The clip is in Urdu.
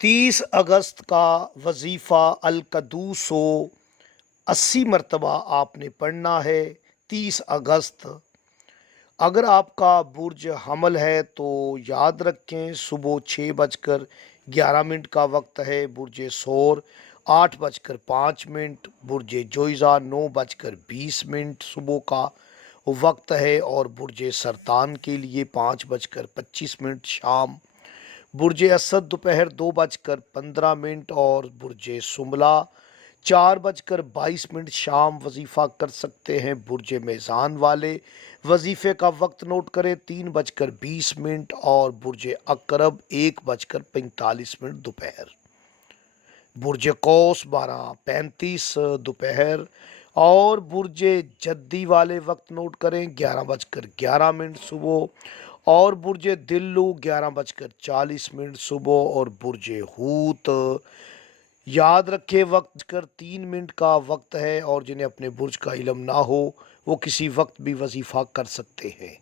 30 اگست کا وظیفہ القدوس 80 مرتبہ آپ نے پڑھنا ہے۔ 30 اگست اگر آپ کا برج حمل ہے تو یاد رکھیں صبح 6:11 کا وقت ہے۔ برج ثور 8:05، برج جوئزہ 9:20 صبح کا وقت ہے، اور برج سرطان کے لیے 5:25 شام۔ برج اسد دوپہر 2:15 اور برج سنبلہ 4:22 شام وظیفہ کر سکتے ہیں۔ برج میزان والے وظیفے کا وقت نوٹ کریں 3:20 اور برج عقرب 1:45 دوپہر۔ برج قوس 12:35 دوپہر، اور برج جدی والے وقت نوٹ کریں 11:11 صبح، اور برج دلو 11:40 صبح، اور برج حوت یاد رکھے وقت 3 کا وقت ہے، اور جنہیں اپنے برج کا علم نہ ہو وہ کسی وقت بھی وظیفہ کر سکتے ہیں۔